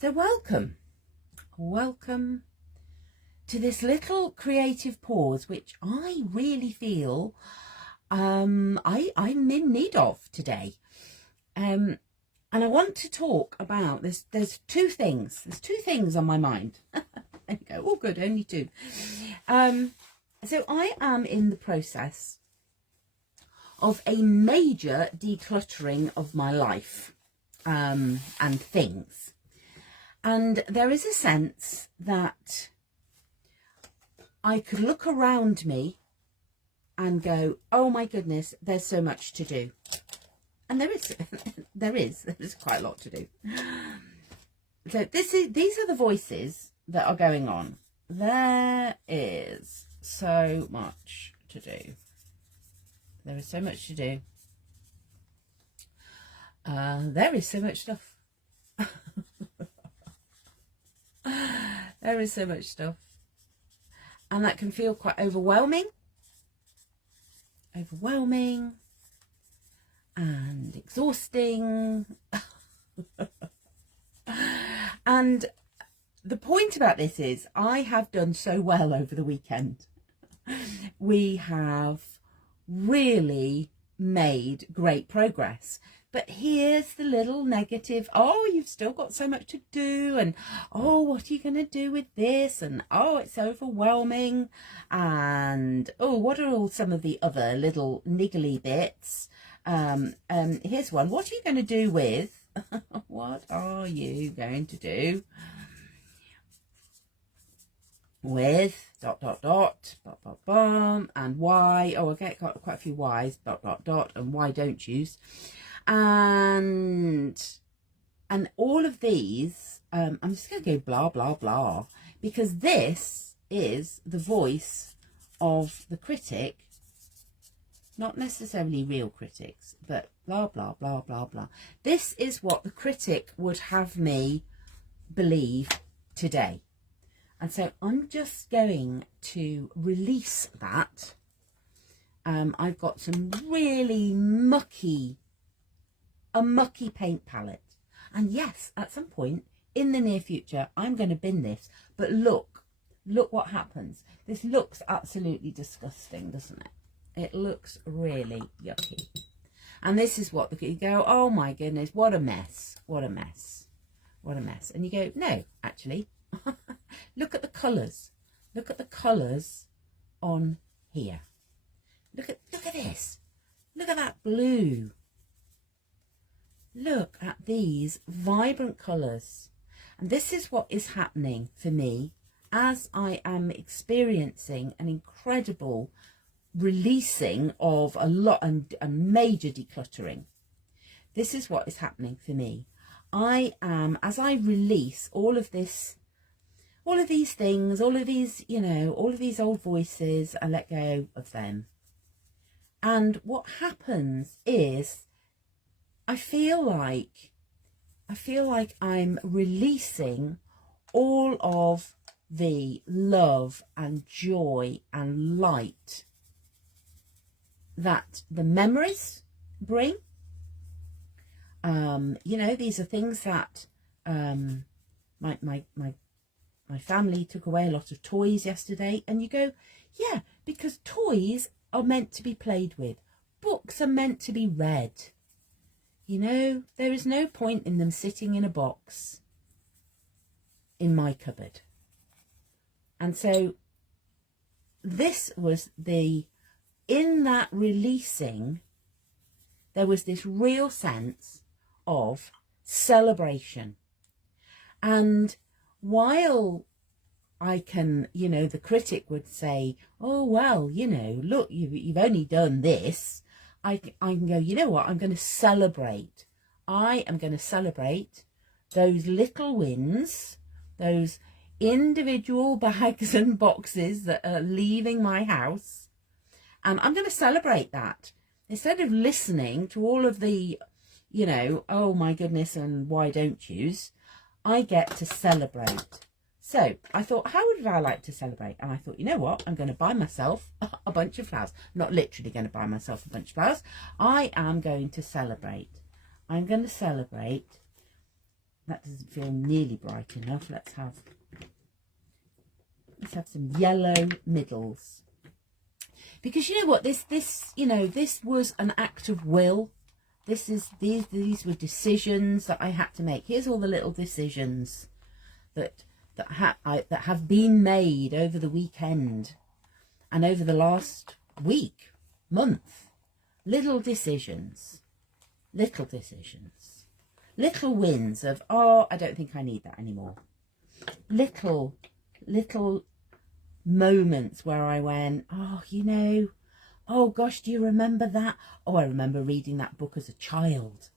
So welcome to this little creative pause, which I really feel I'm in need of today. And I want to talk about this. There's two things on my mind. There you go. Oh, good, only two. So I am in the process of a major decluttering of my life and things. And there is a sense that I could look around me and go, oh my goodness, there's so much to do. And there is quite a lot to do. So these are the voices that are going on. There is so much to do. There is so much to do. There is so much stuff. There is so much stuff. And that can feel quite overwhelming and exhausting. And the point about this is I have done so well over the weekend. We have really made great progress. But here's the little negative. Oh, you've still got so much to do. And, oh, what are you going to do with this? And, oh, it's overwhelming. And, oh, what are all some of the other little niggly bits? Here's one. What are you going to do with? What are you going to do with ... and why? Oh, I get quite a few whys, ... and why don't yous? And all of these, I'm just going to go blah, blah, blah, because this is the voice of the critic, not necessarily real critics, but blah, blah, blah, blah, blah. This is what the critic would have me believe today. And so I'm just going to release that. I've got some really mucky paint palette. And yes, at some point in the near future, I'm going to bin this. But look what happens. This looks absolutely disgusting, doesn't it? It looks really yucky. And this is what you go, oh my goodness, what a mess, what a mess, what a mess. And you go, no, actually, look at the colours. Look at the colours on here. Look at this. Look at that blue. Look at these vibrant colours. And this is what is happening for me as I am experiencing an incredible releasing of a lot and a major decluttering. This is what is happening for me. I am, as I release all of this, all of these things, all of these, all of these old voices, I let go of them. And what happens is I feel like I'm releasing all of the love and joy and light that the memories bring. These are things that my family took away a lot of toys yesterday, and you go, yeah, because toys are meant to be played with. Books are meant to be read. There is no point in them sitting in a box in my cupboard. And so this was in that releasing, there was this real sense of celebration. And while I can, the critic would say, oh, well, look, you've only done this. I can go, you know what, I'm going to celebrate. I am going to celebrate those little wins, those individual bags and boxes that are leaving my house. And I'm going to celebrate that. Instead of listening to all of the, oh my goodness, and why don't yous, I get to celebrate. So I thought, how would I like to celebrate? And I thought, you know what? I'm going to buy myself a bunch of flowers. Not literally going to buy myself a bunch of flowers. I am going to celebrate. I'm going to celebrate that doesn't feel nearly bright enough. Let's have some yellow middles. Because you know what, this was an act of will. These were decisions that I had to make. Here's all the little decisions that have been made over the weekend and over the last week, month. Little decisions, little wins of, oh, I don't think I need that anymore. Little moments where I went, oh, oh gosh, do you remember that? Oh, I remember reading that book as a child.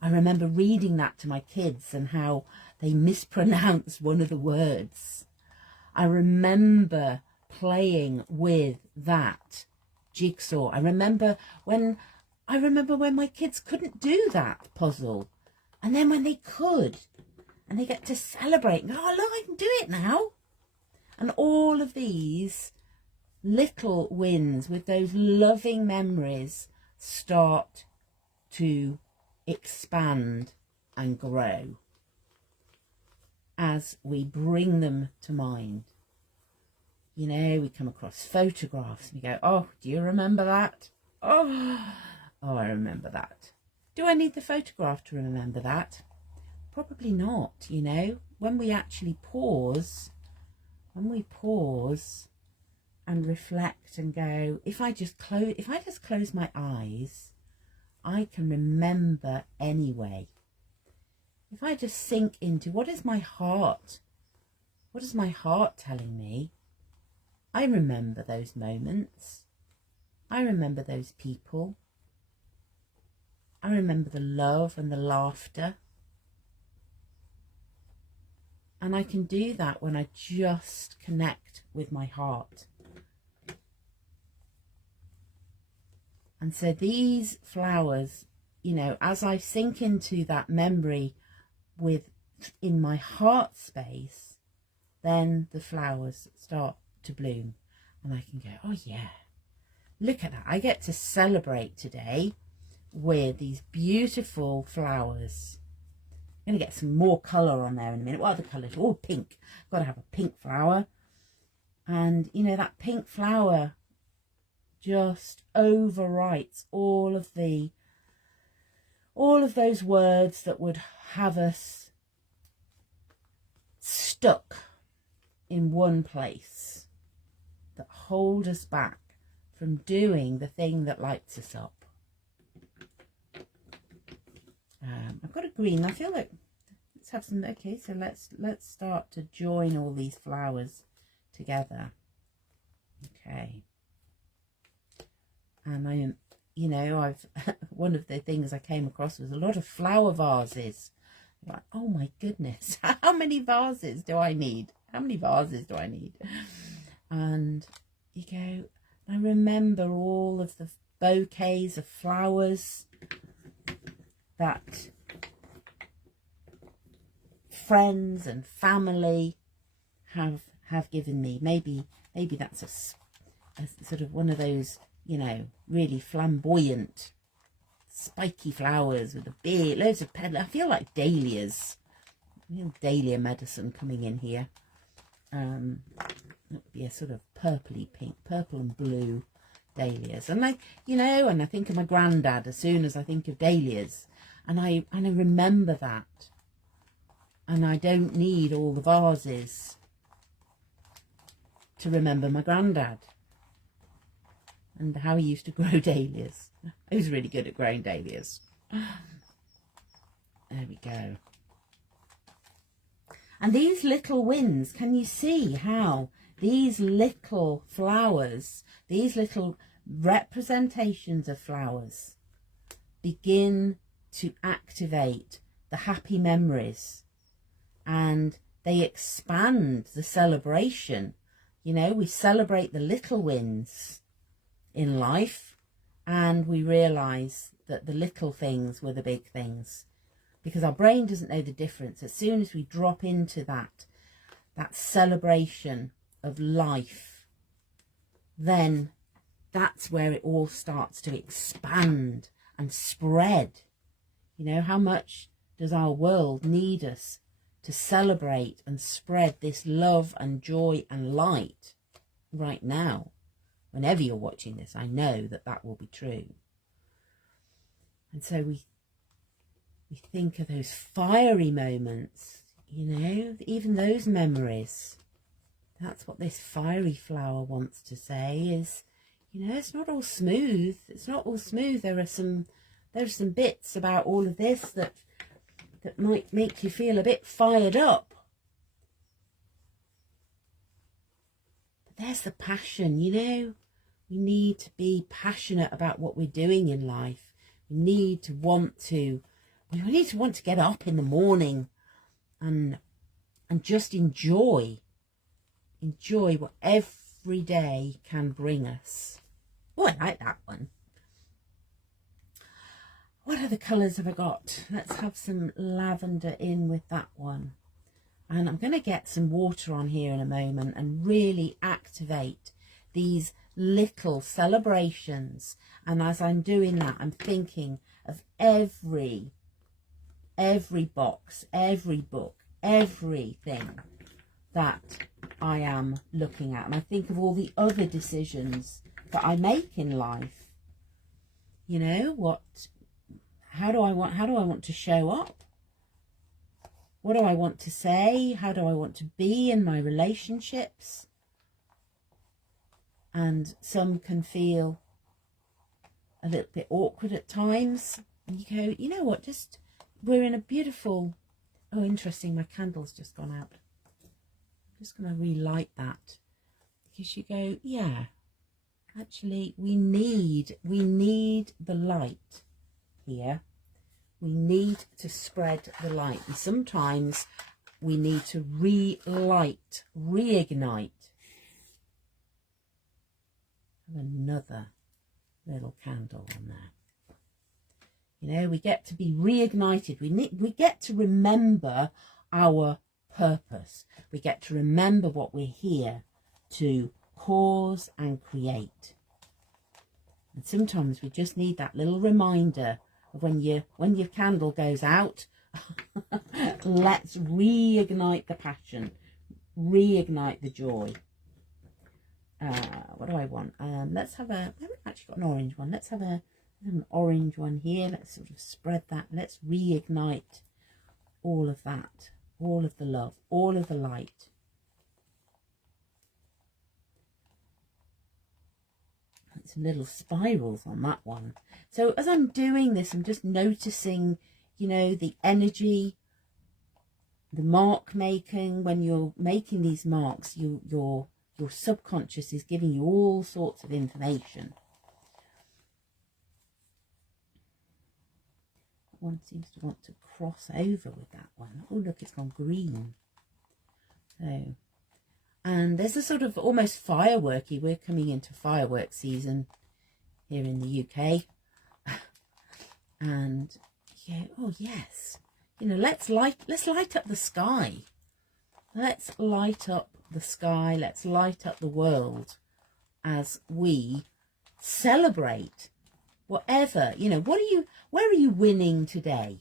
I remember reading that to my kids and how they mispronounced one of the words. I remember playing with that jigsaw. I remember when my kids couldn't do that puzzle. And then when they could, and they get to celebrate, and go, oh, look, I can do it now. And all of these little wins with those loving memories start to expand and grow as we bring them to mind. We come across photographs and we go, oh, do you remember that? Oh, I remember that. Do I need the photograph to remember that? Probably not, When we actually pause, and reflect and go, if I just close my eyes, I can remember anyway. If I just sink into what is my heart telling me? I remember those moments. I remember those people. I remember the love and the laughter. And I can do that when I just connect with my heart. And so these flowers, as I sink into that memory in my heart space, then the flowers start to bloom. And I can go, oh yeah, look at that. I get to celebrate today with these beautiful flowers. I'm going to get some more colour on there in a minute. What other colours? Oh, pink. Got to have a pink flower. And, that pink flower just overwrites all of those words that would have us stuck in one place, that hold us back from doing the thing that lights us up. I've got a green. I feel like let's have some. Okay, so let's start to join all these flowers together. Okay, and I've one of the things I came across was a lot of flower vases. Like, oh my goodness, how many vases do I need? How many vases do I need? And you go, I remember all of the bouquets of flowers that friends and family have given me. Maybe that's a sort of one of those, really flamboyant, spiky flowers with a beard, loads of petals. I feel like dahlias. Dahlia medicine coming in here. That would be a sort of purpley pink, purple and blue dahlias. And and I think of my granddad as soon as I think of dahlias. And I remember that. And I don't need all the vases to remember my granddad and how he used to grow dahlias. He was really good at growing dahlias. There we go. And these little wins, can you see how these little flowers, these little representations of flowers begin to activate the happy memories, and they expand the celebration. We celebrate the little wins in life, and we realize that the little things were the big things, because our brain doesn't know the difference. As soon as we drop into that celebration of life, then that's where it all starts to expand and spread. How much does our world need us to celebrate and spread this love and joy and light right now. Whenever you're watching this, I know that that will be true. And so we think of those fiery moments, you know, even those memories. That's what this fiery flower wants to say is, you know, it's not all smooth. It's not all smooth. There's some bits about all of this that might make you feel a bit fired up. But there's the passion, you know. We need to be passionate about what we're doing in life. We need to want to get up in the morning and just enjoy what every day can bring us. Oh, I like that one. What other colours have I got? Let's have some lavender in with that one. And I'm going to get some water on here in a moment and really activate these little celebrations. And as I'm doing that, I'm thinking of every box, every book, everything that I am looking at. And I think of all the other decisions that I make in life. You know, how do I want to show up? What do I want to say? How do I want to be in my relationships? And some can feel a little bit awkward at times. And you go, you know what, we're in a beautiful, oh, interesting, my candle's just gone out. I'm just going to relight that. Because you go, yeah, actually, we need the light here. We need to spread the light. And sometimes we need to reignite. Another little candle on there. You know, we get to be reignited. We get to remember our purpose. We get to remember what we're here to cause and create. And sometimes we just need that little reminder of when your candle goes out. Let's reignite the passion, reignite the joy. What do I want? I haven't actually got an orange one. Let's have an orange one here. Let's sort of spread that. Let's reignite all of that, all of the love, all of the light. Some little spirals on that one. So as I'm doing this, I'm just noticing, you know, the energy, the mark making. When you're making these marks, your subconscious is giving you all sorts of information. One seems to want to cross over with that one. Oh, look, it's gone green. So, and there's a sort of almost fireworky. We're coming into firework season here in the UK. And yeah, oh yes, you know, let's light up the sky. Let's light up the sky. Let's light up the world as we celebrate whatever, you know. Where are you winning today?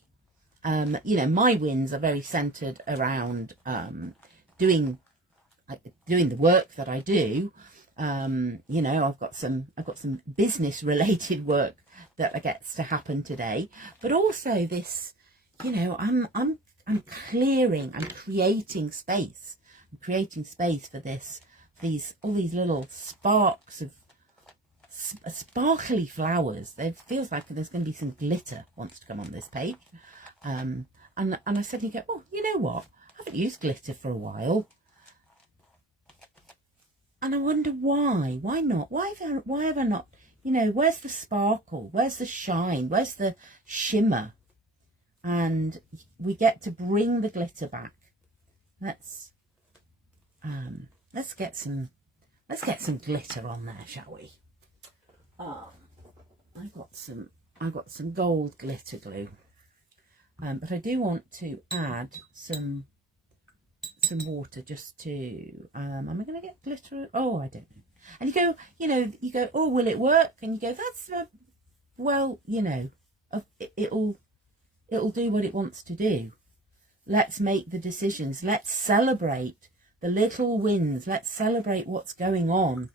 You know, my wins are very centered around doing the work that I do. You know, I've got some business related work that gets to happen today, but also this, you know, I'm creating space. I'm creating space for all these little sparks of sparkly flowers. It feels like there's going to be some glitter wants to come on this page. And I suddenly go, oh, you know what? I haven't used glitter for a while. And I wonder why. Why not? Why have I not? You know, where's the sparkle? Where's the shine? Where's the shimmer? And we get to bring the glitter back. Let's get some glitter on there, shall we? I got some gold glitter glue. But I do want to add some water just to, am I going to get glitter? Oh, I don't know. And you go, oh, will it work? And you go, well, you know, it'll it'll do what it wants to do. Let's make the decisions. Let's celebrate the little wins. Let's celebrate what's going on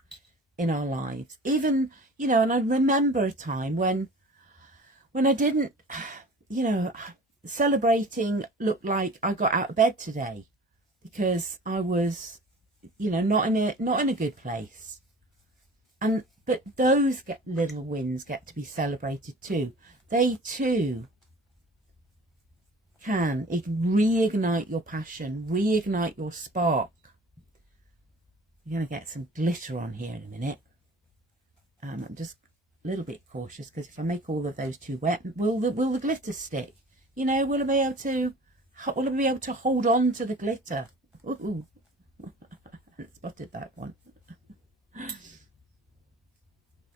in our lives. Even, you know, and I remember a time when I didn't, you know, celebrating looked like I got out of bed today because I was, you know, not in a good place. But those little wins get to be celebrated too. They too can reignite your passion, reignite your spark. We're going to get some glitter on here in a minute. I'm just a little bit cautious because if I make all of those too wet, will the glitter stick? You know, will I be able to hold on to the glitter? Ooh. I haven't spotted that one.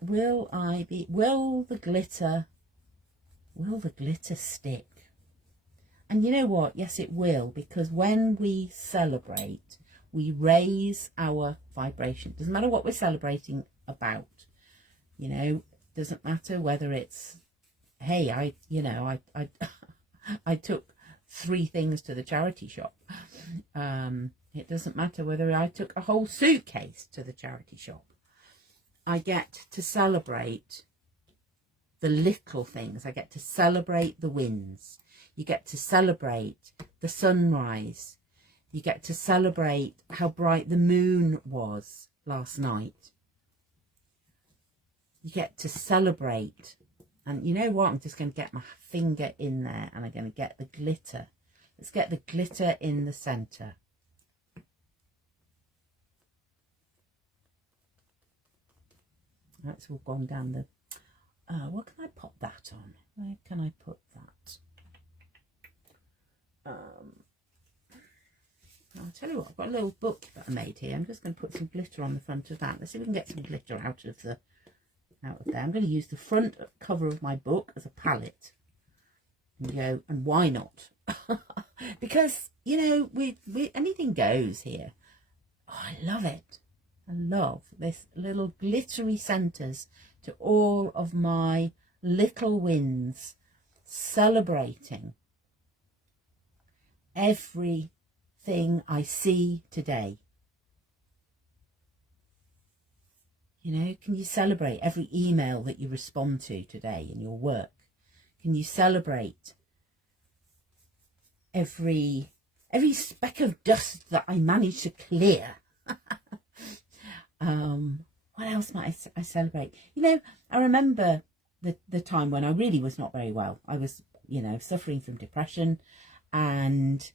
Will the glitter stick? And you know what? Yes, it will, because when we celebrate, we raise our vibration. Doesn't matter what we're celebrating about. You know, doesn't matter whether it's, hey, I took 3 things to the charity shop. It doesn't matter whether I took a whole suitcase to the charity shop. I get to celebrate the little things. I get to celebrate the wins. You get to celebrate the sunrise. You get to celebrate how bright the moon was last night. You get to celebrate. And you know what? I'm just going to get my finger in there and I'm going to get the glitter. Let's get the glitter in the centre. That's all gone down the... what can I pop that on? Where can I put that? I'll tell you what, I've got a little book that I made here. I'm just going to put some glitter on the front of that. Let's see if we can get some glitter out of there. I'm going to use the front cover of my book as a palette. And why not? Because, you know, we anything goes here. Oh, I love it. I love this little glittery centres to all of my little wins, celebrating everything I see today. You know, can you celebrate every email that you respond to today in your work? Can you celebrate every speck of dust that I managed to clear? What else might I celebrate? You know, I remember the time when I really was not very well. I was, you know, suffering from depression, and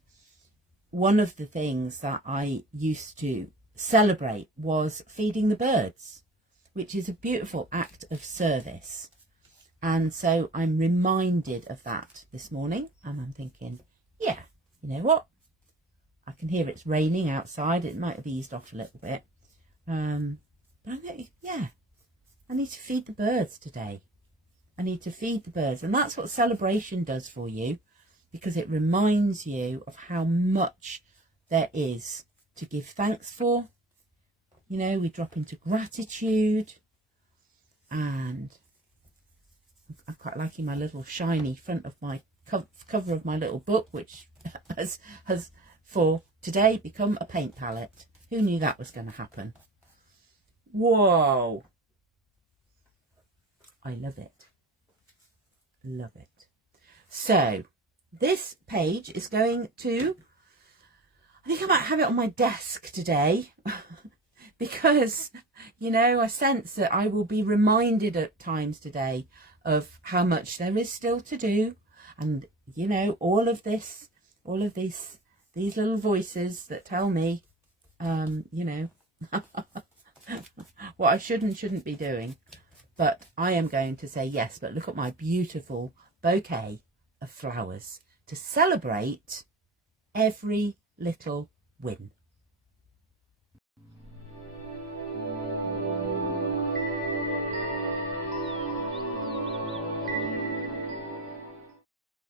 one of the things that I used to celebrate was feeding the birds, which is a beautiful act of service. And so I'm reminded of that this morning, and I'm thinking, yeah, you know what? I can hear it's raining outside. It might have eased off a little bit. But I'm thinking, yeah, I need to feed the birds today. I need to feed the birds. And that's what celebration does for you, because it reminds you of how much there is to give thanks for. You know, we drop into gratitude, and I'm quite liking my little shiny front of my cover of my little book, which has for today become a paint palette. Who knew that was going to happen? Whoa! I love it. Love it. So this page is going to, I think I might have it on my desk today because, you know, I sense that I will be reminded at times today of how much there is still to do. And, you know, all of these little voices that tell me, you know, what I should and shouldn't be doing. But I am going to say yes, but look at my beautiful bouquet of flowers to celebrate every little win.